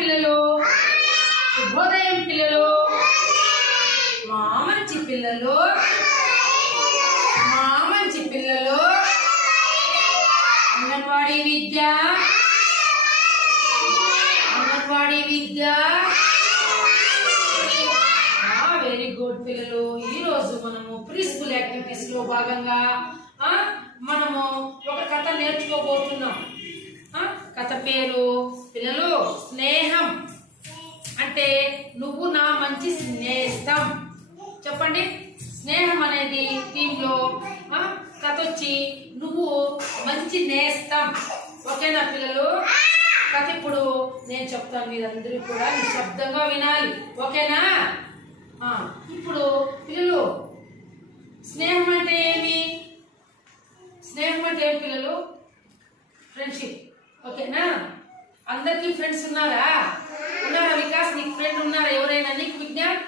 పిల్లలు శుభోదయం పిల్లలు మా మంచి పిల్లలు మా మంచి పిల్లలు అంగన్వాడీ విద్య అంగన్వాడీ విద్య. వెరీ గుడ్ పిల్లలు. ఈ రోజు మనము ప్రీ స్కూల్ యాక్టివిటీస్లో భాగంగా మనము ఒక కథ నేర్చుకోబోతున్నాం. కథ పేరు? పిల్లలు స్నేహం అంటే నువ్వు నా మంచి స్నేహితం. చెప్పండి స్నేహం అనేది దీంట్లో కథ వచ్చి నువ్వు మంచి నేస్తం. ఓకేనా పిల్లలు? కథ ఇప్పుడు నేను చెప్తాను మీరందరూ కూడా నిశ్శబ్దంగా వినాలి. ఓకేనా? ఇప్పుడు పిల్లలు స్నేహం అంటే ఏమి? స్నేహం అంటే ఏమి పిల్లలు? ఫ్రెండ్షిప్. ఓకేనా? అందరికీ ఫ్రెండ్స్ ఉన్నారా? ఉన్నారా వికాస్? నీకు ఫ్రెండ్ ఉన్నారా ఎవరైనా? నీకు విజ్ఞాన్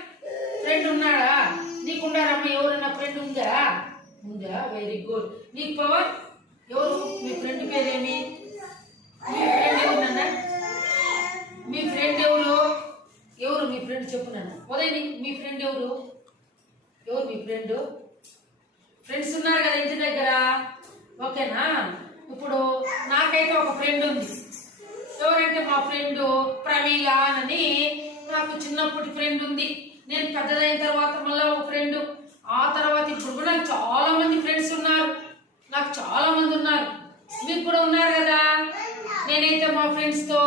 ఫ్రెండ్ ఉన్నాడా నీకు ఉన్నారమ్మ ఎవరైనా ఫ్రెండ్ ఉందా? ఉందా? వెరీ గుడ్ నీకు పవర్ ఎవరు? మీ ఫ్రెండ్ పేరేమి? మీ ఫ్రెండ్ ఎవరున్నా మీ ఫ్రెండ్ ఎవరు? ఎవరు మీ ఫ్రెండ్ చెప్పు ఉదయ్ నీ- మీ ఫ్రెండ్ ఎవరు? ఎవరు మీ ఫ్రెండ్ ఫ్రెండ్స్ ఉన్నారు కదా ఇంటి దగ్గర? ఓకేనా? ఇప్పుడు నాకైతే ఒక ఫ్రెండ్ ఉంది. ఎవరంటే మా ఫ్రెండ్ ప్రమీల అని నాకు చిన్నప్పటి ఫ్రెండ్ ఉంది. నేను పెద్దదైన తర్వాత మళ్ళీ ఒక ఫ్రెండ్ ఆ తర్వాత ఇప్పుడు కూడా నాకు చాలా మంది ఫ్రెండ్స్ ఉన్నారు. నాకు చాలా మంది ఉన్నారు. మీకు కూడా ఉన్నారు కదా? నేనైతే మా ఫ్రెండ్స్తో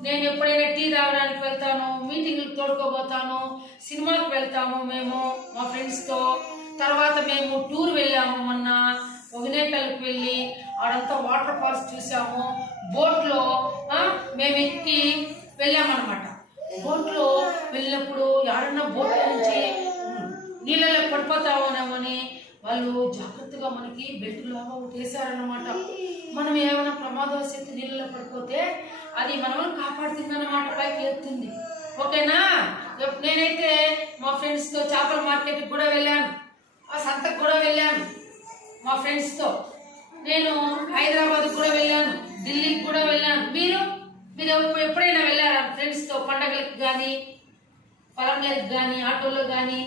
నేను ఎప్పుడైనా టీ తాగడానికి వెళ్తాను మీటింగ్లకు తోడుకోబోతాను సినిమాకి వెళ్తాము మేము మా ఫ్రెండ్స్తో తర్వాత మేము టూర్ వెళ్ళాము మొన్న ఒగినేపల్లికి వెళ్ళి ఆడంతా వాటర్ ఫాల్స్ చూసాము. బోట్లో మేము ఎక్కి వెళ్ళామన్నమాట. బోట్లో వెళ్ళినప్పుడు ఎవరన్నా బోట్ నుంచి నీళ్ళలో పడిపోతామోనేమని వాళ్ళు జాగ్రత్తగా మనకి బెల్ట్ లాగా ఒకటి మనం ఏమైనా ప్రమాదవశక్తి నీళ్ళలో పడిపోతే అది మనల్ని కాపాడుతుందన్నమాట పైకి ఎత్తుంది. ఓకేనా? నేనైతే మా ఫ్రెండ్స్తో చేపల మార్కెట్కి కూడా వెళ్ళాను. ఆ సంతకు కూడా వెళ్ళాను. మా ఫ్రెండ్స్తో. నేను హైదరాబాద్ కూడా వెళ్ళాను ఢిల్లీకి కూడా వెళ్ళాను. మీరు? మీరు ఎప్పుడైనా వెళ్ళారా ఫ్రెండ్స్తో పండగలకు కానీ పొలం కానీ ఆటోలో కానీ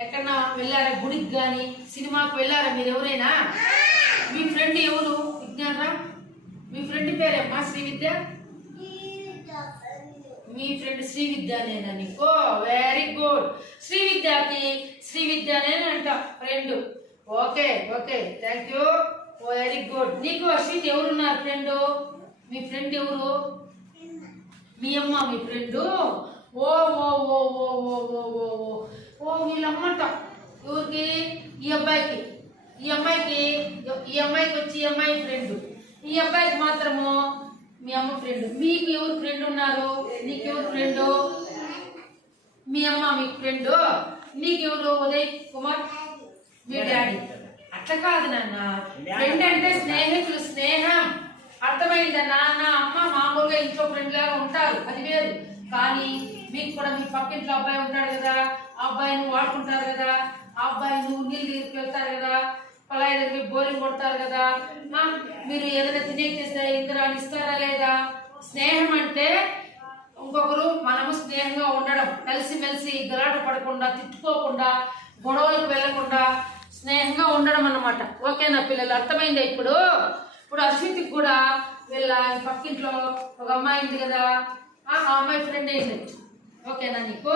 ఎక్కడన్నా వెళ్ళారా? గుడికి కానీ సినిమాకు వెళ్ళారా మీరు ఎవరైనా? మీ ఫ్రెండ్ ఎవరు? విజ్ఞానరా? మీ ఫ్రెండ్ పేరేమ్మా? శ్రీ విద్య మీ ఫ్రెండ్ శ్రీ విద్యానేనా నీకు? వెరీ గుడ్ శ్రీ విద్యాకి శ్రీ విద్యానే అంట friend okay okay thank you very good నీకు అశ్విత్ ఎవరున్నారు ఫ్రెండ్ మీ ఫ్రెండ్ ఎవరు? మీ అమ్మ మీ ఫ్రెండ్ ఓ ఓ ఓ ఓ ఓ ఓ ఓ ఓ. ఓ వీళ్ళమ్మంట ఎవరికి? ఈ అబ్బాయికి. ఈ అమ్మాయికి ఈ అమ్మాయికి వచ్చి ఈ అమ్మాయి ఫ్రెండ్ ఈ అబ్బాయికి మాత్రము మీ అమ్మ ఫ్రెండ్ మీకు ఎవరు ఫ్రెండ్ ఉన్నారు? నీకు ఎవరు ఫ్రెండ్ మీ అమ్మ మీకు ఫ్రెండ్ నీకెవరు ఉదయ్ కుమార్? మీ డాడీ. అట్లా కాదు నాన్న. ఫ్రెండ్ అంటే స్నేహితులు స్నేహం. అర్థమైందా నాన్న? అమ్మ మామూలుగా ఇంట్లో ఫ్రెండ్ లాగా ఉంటారు. అది వేరు. కానీ మీకు కూడా మీ పక్కింట్లో అబ్బాయి ఉంటాడు కదా? ఆ అబ్బాయిని వాడుకుంటారు కదా? ఆ అబ్బాయి నువ్వు నీళ్ళు తీసుకెళ్తారు కదా? పలాయి దగ్గర బోరింగ్ కొడతారు కదా? మీరు ఏదైనా తినేకేస్తే ఇద్దరు అని ఇస్తారా లేదా? స్నేహం అంటే ఇంకొకరు మనము స్నేహంగా ఉండడం. కలిసిమెలిసి గలాట పడకుండా తిట్టుకోకుండా గొడవలకు వెళ్ళకుండా స్నేహంగా ఉండడం అన్నమాట. ఓకేనా పిల్లలు? అర్థమైందా ఇప్పుడు? ఇప్పుడు అశ్విత్కి కూడా వీళ్ళ పక్కింట్లో ఒక అమ్మాయి ఉంది కదా. ఆ అమ్మాయి ఫ్రెండ్ అయింది. ఓకేనా నీకు?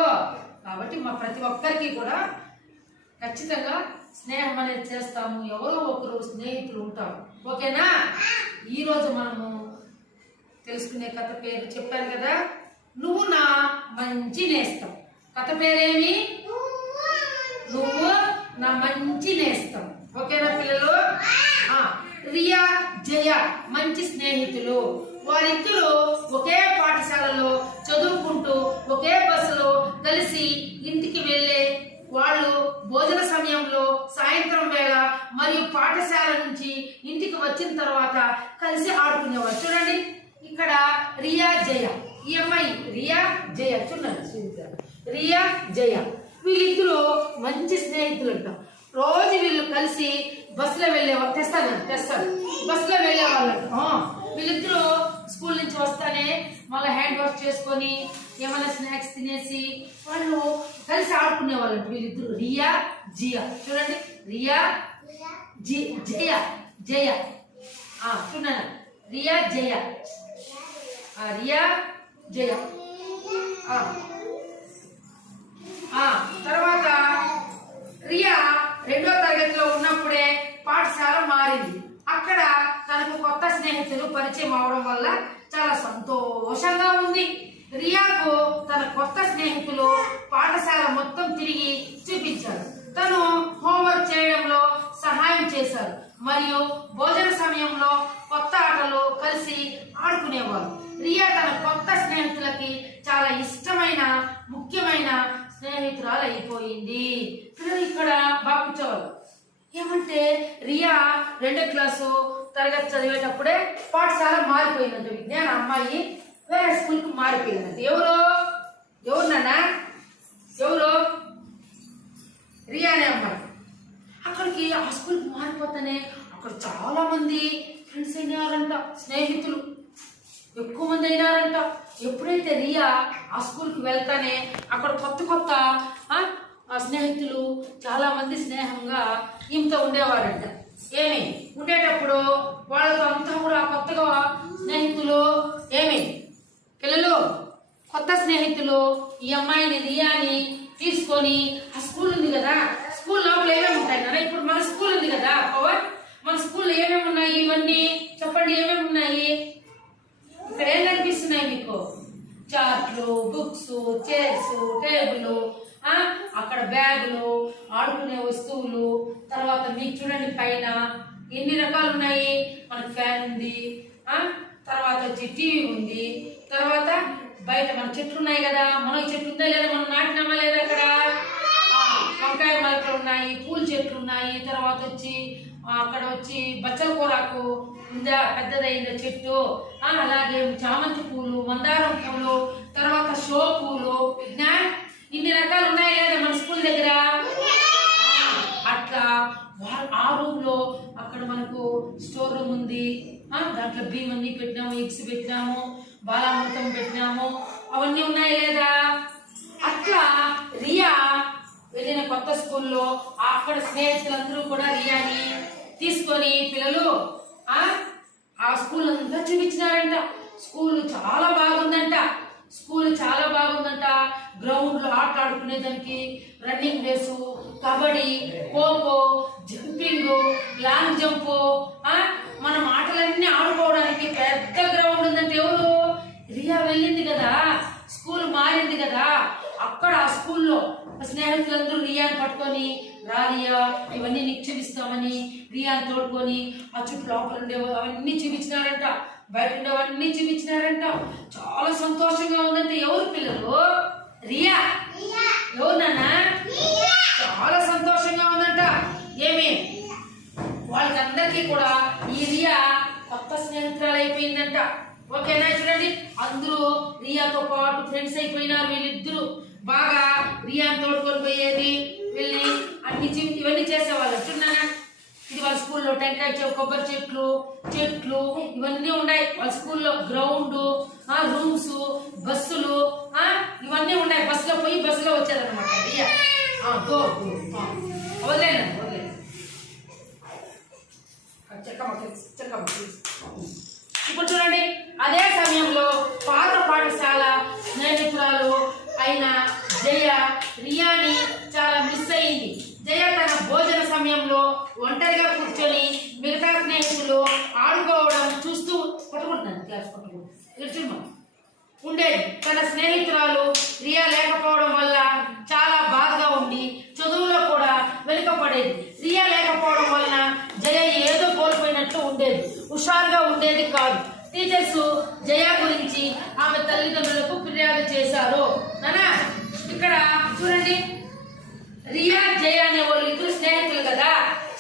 కాబట్టి మా ప్రతి ఒక్కరికి కూడా ఖచ్చితంగా స్నేహం అనేది చేస్తాము. ఎవరో ఒకరు స్నేహితులు ఉంటారు. ఓకేనా? ఈరోజు మనము తెలుసుకునే కథ పేరు చెప్పాను కదా. నువ్వు నా మంచి నేస్తావు కథ పేరేమి? నువ్వు నా మంచి నేస్తం. ఓకేనా పిల్లలు? రియా జయ మంచి స్నేహితులు. వారిద్దరూ ఒకే పాఠశాలలో చదువుకుంటూ ఒకే బస్సులో కలిసి ఇంటికి వెళ్ళే వాళ్ళు భోజన సమయంలో సాయంత్రం వేళ మరియు పాఠశాల నుంచి ఇంటికి వచ్చిన తర్వాత కలిసి ఆడుకునేవారు. చూడండి ఇక్కడ రియా జయ. ఈ అమ్మాయి రియా జయ. చూడండి రియా జయ. వీళ్ళిద్దరూ మంచి స్నేహితులు అంటాం రోజు వీళ్ళు కలిసి బస్సులో వెళ్ళేవాళ్ళు తెస్తాను తెస్తాను బస్సులో వెళ్ళే వాళ్ళు వీళ్ళిద్దరూ స్కూల్ నుంచి వస్తానే మళ్ళీ హ్యాండ్ వాష్ చేసుకొని ఏమైనా స్నాక్స్ తినేసి వాళ్ళు కలిసి ఆడుకునే వాళ్ళు వీళ్ళిద్దరు. రియా జియా. చూడండి. రియా జి జయ జయ. చూడండి. రియా జయ. రియా జయ ఆ. ఆ, తర్వాత రియా రెండో తరగతిలో ఉన్నప్పుడే పాఠశాల మారింది అక్కడ తనకు కొత్త స్నేహితులు పరిచయం అవడం వల్ల చాలా సంతోషంగా ఉంది. రియాకు తన కొత్త స్నేహితులు పాఠశాల మొత్తం తిరిగి చూపించారు. తను హోంవర్క్ చేయడంలో సహాయం చేశారు. మరియు భోజన సమయంలో కొత్త ఆటలు కలిసి ఆడుకునేవారు. రియా తన కొత్త స్నేహితులకి చాలా ఇష్టమైన ముఖ్యమైన స్నేహితురాలు అయిపోయింది. ఇక్కడ బాగా ఏమంటే రియా రెండో క్లాసు తరగతి చదివేటప్పుడే పాఠశాల మారిపోయిందంట విజ్ఞాన అమ్మాయి వేరే స్కూల్కి మారిపోయిందంట. ఎవరు? ఎవరు నాన్న? ఎవరు? రియా అనే అమ్మాయి. అక్కడికి ఆ స్కూల్కి మారిపోతానే అక్కడ చాలామంది ఫ్రెండ్స్ అయినారంట స్నేహితులు. ఎక్కువ మంది అయినారంట. ఎప్పుడైతే రియా ఆ స్కూల్కి వెళ్తానే అక్కడ కొత్త కొత్త స్నేహితులు చాలామంది స్నేహంగా ఈమెతో ఉండేవారంట. ఏమి? ఉండేటప్పుడు వాళ్ళతో అంతా కూడా కొత్తగా స్నేహితులు ఏమి? పిల్లలు కొత్త స్నేహితులు ఈ అమ్మాయిని రియాని తీసుకొని ఆ స్కూల్ ఉంది కదా? స్కూల్ లోపల ఏమేమి ఉంటాయి కదా ఇప్పుడు మన స్కూల్ ఉంది కదా పవర్? మన స్కూల్లో ఏమేమి ఉన్నాయి ఇవన్నీ? చెప్పండి ఏమేమి ఉన్నాయి? ఇక్కడ ఏం కనిపిస్తున్నాయి మీకు? చార్ట్లు బుక్స్ చైర్స్ టేబుల్ అక్కడ బ్యాగులు ఆడుకునే వస్తువులు తర్వాత మీకు చూడండి పైన ఎన్ని రకాలు ఉన్నాయి? మనకు ఫ్యాన్ ఉంది తర్వాత వచ్చి టీవీ ఉంది తర్వాత బయట మన చెట్లు ఉన్నాయి కదా మనకి చెట్లు ఉందా లేదా మనం నాటినామా లేదా అక్కడ? వంకాయ మొలకలు ఉన్నాయి పూల చెట్లు ఉన్నాయి తర్వాత వచ్చి అక్కడ వచ్చి బచ్చల కూరాకు ఉందా పెద్దదైందా చెట్టు? అలాగే చామంతి పూలు మందారం పూలు తర్వాత షో పూలు విజ్ఞా ఇన్ని రకాలు ఉన్నాయి లేదా మన స్కూల్ దగ్గర? అట్లా ఆ రూమ్లో అక్కడ మనకు స్టోర్ రూమ్ ఉంది. దాంట్లో బియ్యం అన్ని పెట్టినాము ఎగ్స్ పెట్టినాము బాలామృతం పెట్టినాము. అవన్నీ ఉన్నాయి లేదా? అట్లా రియా వెళ్ళిన కొత్త స్కూల్లో అక్కడ స్నేహితులందరూ కూడా రియాని తీసుకొని పిల్లలు ఆ ఆ స్కూల్ అంతా చూపించినారంట. స్కూల్ చాలా బాగుందంట. స్కూల్ చాలా బాగుందంట. గ్రౌండ్లో ఆట ఆడుకునేదానికి running race kabaddi kho kho jumping long jump మనం ఆటలన్నీ ఆడుకోవడానికి పెద్ద గ్రౌండ్ ఉందంటే ఎవరు? రియా వెళ్ళింది కదా. స్కూల్ మారింది కదా. అక్కడ ఆ స్కూల్లో స్నేహితులందరూ రియాని పట్టుకొని రా రియా ఇవన్నీ నీకు చూపిస్తామని రియాని తోడుకొని ఆ చుట్టూ లోపల ఉండేవి అవన్నీ చూపించినారంట. బయట ఉండేవన్నీ చూపించినారంట. చాలా సంతోషంగా ఉందంటే. ఎవరు పిల్లలు? రియా. ఎవరు నాన్న? చాలా సంతోషంగా ఉందంట. ఏమి? వాళ్ళకందరికీ కూడా ఈ రియా కొత్త స్నేహితురాలు అయిపోయిందంట. ఓకేనా చూడండి? అందరూ రియాతో పాటు ఫ్రెండ్స్ అయిపోయినారు వీళ్ళిద్దరూ. బాగా రియాని తోడుకొని పోయేది వెళ్ళి అన్ని ఇవన్నీ చేసేవాళ్ళు. చూడన్నా ఇది వాళ్ళ స్కూల్లో టెంకాయ చెట్టు కొబ్బరి చెట్లు చెట్లు ఇవన్నీ ఉన్నాయి. వాళ్ళ స్కూల్లో గ్రౌండ్ ఆ రూమ్స్ బస్సులు ఇవన్నీ ఉన్నాయి. బస్సులో పోయి బస్సులో వచ్చారనమాట రియా. ఆ, చెక్కమ్మ చెక్కమ్మ ఇప్పుడు చూడండి అదే సమయంలో పాత పాఠశాల స్నేహితురాలు అయిన జయ రియాని చాలా మిస్ అయింది. జయ తన భోజన సమయంలో ఒంటరిగా కూర్చొని మిగతా స్నేహితులు ఆడుకోవడం చూస్తూ పట్టుకుంటున్నాను క్లాస్ పట్టుకుంటున్నాను ఉండేది. తన స్నేహితురాలు రియా లేకపోవడం వల్ల చాలా బాధగా ఉండి చదువులో కూడా వెనుకపడేది రియా లేకపోవడం వలన జయ ఏదో కోల్పోయినట్లు ఉండేది. హుషారుగా ఉండేది కాదు. టీచర్స్ జయ గురించి ఆమె తల్లిదండ్రులకు ఫిర్యాదు చేశారు. నానా ఇక్కడ చూడండి. రియా జయ అనే వాళ్ళు ఇద్దరు స్నేహితులు కదా?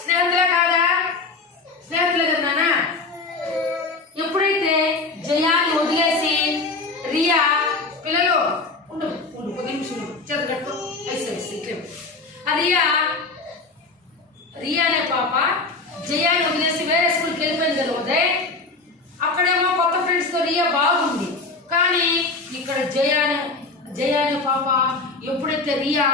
స్నేహితులే కాదా? స్నేహితులే కదా ఎప్పుడైతే జయాన్ని వదిలేసి రియా పిల్లలు ఉండు ఉండు ఒక నిమిషం ఉండు. కట్టుకో రియా రియా అనే పాప జయాన్ని వదిలేసి వేరే స్కూల్కి వెళ్ళిపోయింది కదా అక్కడేమో కొత్త ఫ్రెండ్స్తో రియా బాగుంది. కానీ ఇక్కడ జయ అనే జయ అనే పాప ఎప్పుడైతే రియా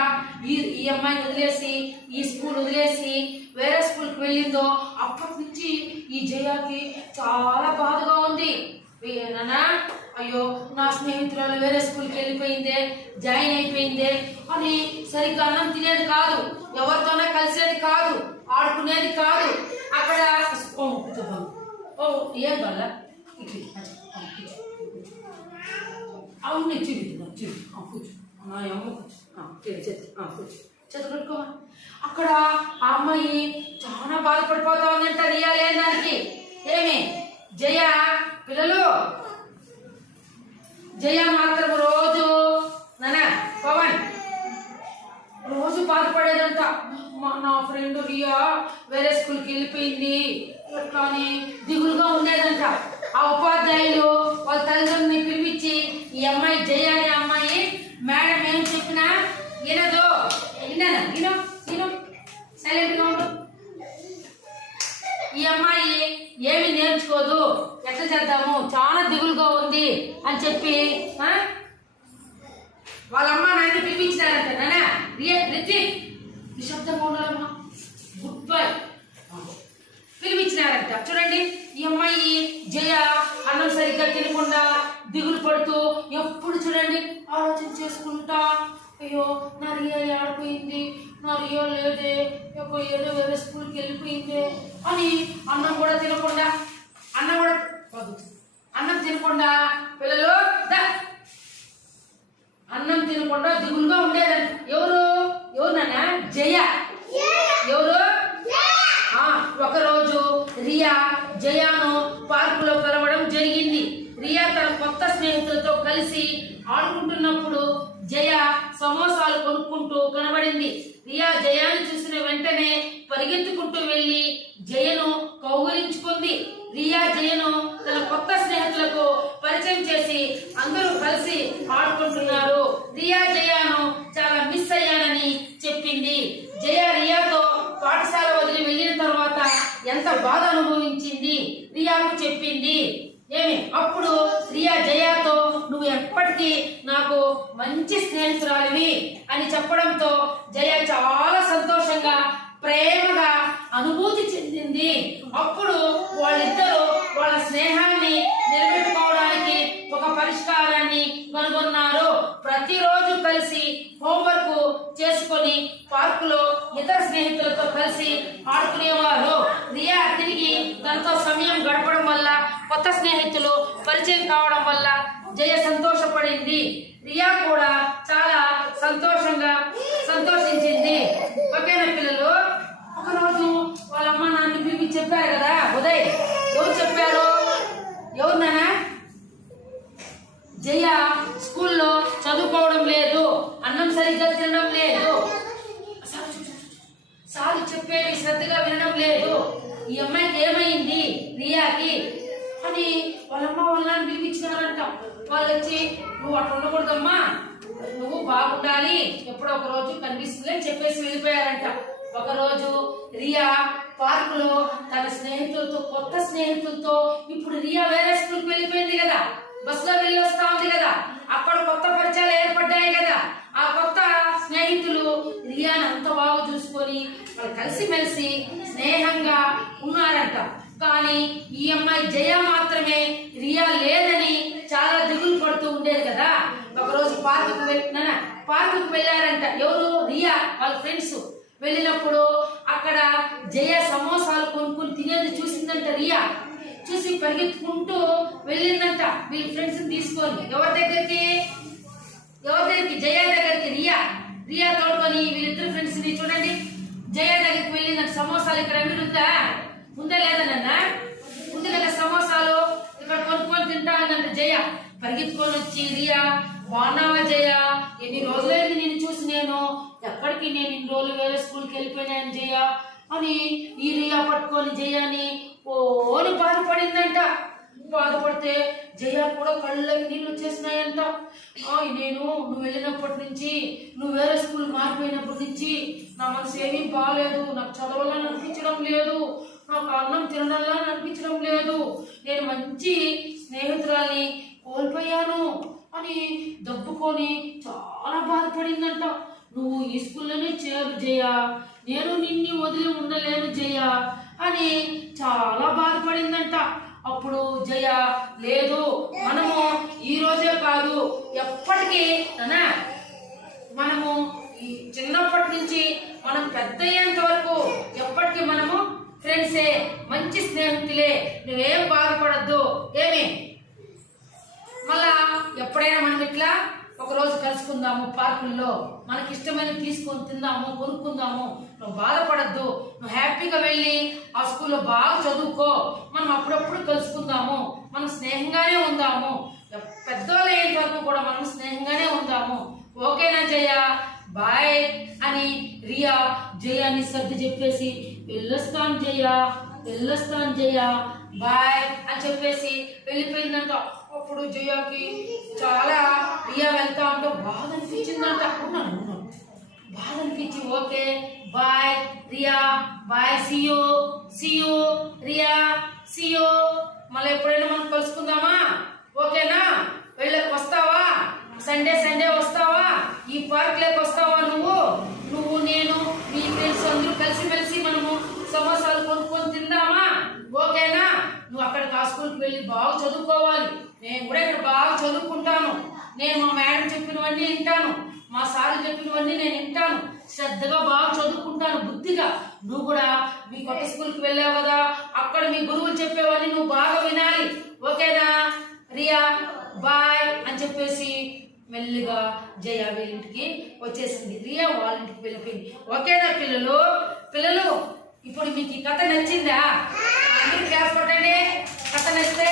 ఈ ఈ అమ్మాయిని వదిలేసి ఈ స్కూల్ వదిలేసి వేరే స్కూల్కి వెళ్ళిందో అప్పటి నుంచి ఈ జయాకి చాలా బాధగా ఉంది నానా అయ్యో నా స్నేహితురాలు వేరే స్కూల్కి వెళ్ళిపోయిందే జాయిన్ అయిపోయిందే అని సరిగ్గా అన్నం తినేది కాదు ఎవరితోనే కలిసేది కాదు ఆడుకునేది కాదు అక్కడ ఓ ఓ ఏం వల్ల అవును చూడు చూడు కూర్చో నా అమ్మ కూర్చో చేతి చేతి అక్కడ ఆ అమ్మాయి చాలా బాధపడిపోతా ఉందంట రియా లేని దానికి ఏమి జయ పిల్లలు జయ మాత్రం రోజు నానా పవన్ రోజు బాధపడేదంట మా నా ఫ్రెండ్ రియా వేరే స్కూల్కి వెళ్ళిపోయింది ఎట్లా అని దిగులుగా ఉండేదంట ఆ ఉపాధ్యాయులు వాళ్ళ తల్లిదండ్రులని పిలిపించి ఈ అమ్మాయి జయ అనే అమ్మాయి మేడం ఏం చెప్పినా వినదు విన్నానా విను విను సైలెంట్గా ఉండు ఈ అమ్మాయి ఏమి నేర్చుకోదు. ఎట్లా చేద్దాము? చాలా దిగులుగా ఉంది అని చెప్పి వాళ్ళ అమ్మ నాన్న పిలిపించినారంట. నాన్న రియ నిశ్శబ్దంగా ఉండాలమ్మా గుడ్ బై పిలిపించినారంట. చూడండి ఈ అమ్మాయి జయ అన్నం సరిగ్గా తినకుండా దిగులు పడుతూ ఎప్పుడు చూడండి ఆలోచన చేసుకుంటా. అయ్యో నా రియా ఆడిపోయింది నా లేదే ఒక ఏదో వేరే స్కూల్కి వెళ్ళిపోయిందే అని అన్నం కూడా తినకుండా అన్నం కూడా వద్దు. అన్నం తినకుండా పిల్లలు దా అన్నం తినకుండా దిగులుగా ఉండేదంట ఎవరు ఎవరు నాన్న జయ ఎవరు ఆ, ఒకరోజు రియా జయాను పార్కులో కలవడం జరిగింది రియా తన కొత్త స్నేహితులతో కలిసి ఆడుకుంటున్నప్పుడు జయ సమోసాలు కొనుక్కుంటూ కనబడింది రియా జయాను చూసిన వెంటనే పరిగెత్తుకుంటూ వెళ్ళి జయను కౌగులించుకుంది రియా జయను తన కొత్త స్నేహితులకు పరిచయం చేసి అందరూ కలిసి ఆడుకుంటున్నారు రియా జయాను చాలా మిస్ అయ్యానని చెప్పింది జయ రియాతో పాఠశాల వదిలి వెళ్ళిన తర్వాత ఎంత బాధ అనుభవించింది రియాకు చెప్పింది ఏమి అప్పుడు రియా జయాతో నువ్వు ఎప్పటికీ నాకు మంచి స్నేహితురాలివి అని చెప్పడంతో జయ చాలా సంతోషంగా ప్రేమగా అనుభూతి చెందింది అప్పుడు వాళ్ళిద్దరూ వాళ్ళ స్నేహాన్ని నిలబెట్టుకోవడానికి ఒక పరిష్కారాన్ని కనుగొన్నారు ప్రతిరోజు కలిసి హోంవర్క్ చేసుకొని పార్కులో ఇతర స్నేహితులతో కలిసి ఆడుకునేవారు. రియా తిరిగి తనతో సమయం గడపడం వల్ల కొత్త స్నేహితులు పరిచయం కావడం వల్ల జయ సంతోషపడింది. రియా కూడా చాలా సంతోషంగా సంతోషించింది. ఓకేనా పిల్లలు ఒకరోజు వాళ్ళ అమ్మ నాన్న పిలిపి చెప్పారు కదా ఉదయ్ ఎవరు చెప్పారు? ఎవరు జయ స్కూల్లో చదువుకోవడం లేదు అన్నం సరిగ్గా తినడం లేదు. సార్ చెప్పేది సార్ చెప్పేవి శ్రద్ధగా వినడం లేదు. ఈ అమ్మాయికి ఏమైంది? రియాకి అని వాళ్ళమ్మ వాళ్ళని పిలిపించినారంట వాళ్ళు వచ్చి నువ్వు అట్లా ఉండకూడదమ్మా. నువ్వు బాగుండాలి. ఎప్పుడో ఒక రోజు కనిపిస్తుంది అని చెప్పేసి వెళ్ళిపోయారంట. ఒకరోజు రియా రియా పార్కులో తన స్నేహితులతో కొత్త స్నేహితులతో ఇప్పుడు రియా వేరే స్కూల్కి వెళ్ళిపోయింది కదా. బస్సులో వెళ్ళి వస్తా ఉంది కదా. అక్కడ కొత్త పరిచయాలు ఏర్పడ్డాయి కదా. ఆ కొత్త స్నేహితులు రియాని అంత బాగా చూసుకొని వాళ్ళు కలిసిమెలిసి స్నేహంగా ఉన్నారంట. కానీ ఈ అమ్మాయి జయ మాత్రమే రియా లేదని చాలా దిగులు పడుతూ ఉండేది కదా. ఒకరోజు పార్కుకు వెళ్ళిన పార్కుకు వెళ్ళారంట. ఎవరు? రియా వాళ్ళ ఫ్రెండ్స్. వెళ్ళినప్పుడు అక్కడ జయ సమోసాలు కొనుక్కొని తినేది చూసిందంట రియా. చూసి పరిగెత్తుకుంటూ వెళ్ళిందంట. వీళ్ళ ఫ్రెండ్స్ తీసుకొని. ఎవరి దగ్గరికి? ఎవరి దగ్గరికి? జయ దగ్గరికి. రియా. రియా తోడుకొని వీళ్ళిద్దరు ఫ్రెండ్స్ని చూడండి. జయ దగ్గరికి వెళ్ళిందంట. సమోసాలు ఇక్కడ మీరు ఉందా? ఉందా లేదా ఉంది కదా సమోసాలు. ఇక్కడ కొనుక్కొని తింటా ఉందంట జయ. పరిగెత్తుకొని వచ్చి రియా బాగున్నావా జయ? ఎన్ని రోజులైంది నేను చూసి నేను? ఎక్కడికి నేను ఇన్ని రోజులు వేరే స్కూల్కి వెళ్ళిపోయినాను జయ? అని ఈ రియా పట్టుకొని జయాని ఓని బాధపడిందంట. బాధపడితే జయ కూడా కళ్ళకి నీళ్ళు వచ్చేసినాయంట. నేను నువ్వు వెళ్ళినప్పటి నుంచి నువ్వు వేరే స్కూల్ మారిపోయినప్పటి నుంచి నా మనసు ఏమీ బాగాలేదు నాకు చదవాలని అనిపించడం లేదు. నాకు అన్నం తినడంలా అనిపించడం లేదు. నేను మంచి స్నేహితురాల్ని కోల్పోయాను అని దబ్బుకొని చాలా బాధపడిందంట. నువ్వు ఈ స్కూల్లోనే చేరు జయ. నేను నిన్ను వదిలి ఉండలేను జయ. అని చాలా బాధపడిందంట. అప్పుడు జయ లేదు మనము ఈ రోజే కాదు ఎప్పటికీ నానా మనము ఈ చిన్నప్పటి నుంచి మనం పెద్ద అయ్యేంత వరకు ఎప్పటికీ మనము ఫ్రెండ్సే మంచి స్నేహితులే నువ్వేం బాధపడద్దు ఏమి? మళ్ళా ఎప్పుడైనా మనం ఇట్లా ఒకరోజు కలుసుకుందాము పార్కుల్లో మనకి ఇష్టమైన తీసుకొని తిందాము కొనుక్కుందాము నువ్వు బాధపడద్దు. నువ్వు హ్యాపీగా వెళ్ళి ఆ స్కూల్లో బాగా చదువుకో. మనం అప్పుడప్పుడు కలుసుకుందాము. మనం స్నేహంగానే ఉందాము. పెద్దోళ్ళు అయ్యేంత వరకు కూడా మనం స్నేహంగానే ఉందాము. ఓకేనా జయ? బాయ్ అని రియా జయాని సర్ది చెప్పేసి వెళ్ళొస్తాను జయ వెళ్ళొస్తాను జయ బాయ్ అని చెప్పేసి వెళ్ళిపోయిందంట. అప్పుడు జయాకి చాలా రియా వెళ్తా ఉంటే బాధ అనిపించిందంట. ఉన్నాను ఉన్నాను బాధ అనిపించి ఓకే బాయ్ రియా బాయ్ సియో సియో రియా సియో. మళ్ళీ ఎప్పుడైనా మనం కలుసుకుందామా? ఓకేనా? వెళ్ళ వస్తావా? సండే సండే వస్తావా? ఈ పార్క్ లేక వస్తావా నువ్వు? నువ్వు నేను మీ ఫ్రెండ్స్ అందరూ కలిసి మెలిసి మనము సమోసాలు కొనుక్కొని తిందామా? ఓకేనా? నువ్వు అక్కడికి ఆ స్కూల్కి వెళ్ళి బాగా చదువుకోవాలి. నేను కూడా ఇక్కడ బాగా చదువుకుంటాను. నేను మా మేడం చెప్పినవన్నీ వింటాను. మా సార్ చెప్పినవన్నీ నేను వింటాను. శ్రద్ధగా బాగా చదువుకుంటాను బుద్ధిగా. నువ్వు కూడా మీ కొత్త స్కూల్కి వెళ్ళావు కదా అక్కడ మీ గురువులు చెప్పేవన్నీ నువ్వు బాగా వినాలి. ఓకేనా? రియా బాయ్ అని చెప్పేసి మెల్లిగా జయ వీళ్ళ ఇంటికి వచ్చేసింది. రియా వాళ్ళ ఇంటికి వెళ్ళిపోయింది. ఓకేనా పిల్లలు? పిల్లలు ఇప్పుడు మీకు ఈ కథ నచ్చిందా? అందరూ క్లాస్ కొట్టండి. కథ నచ్చితే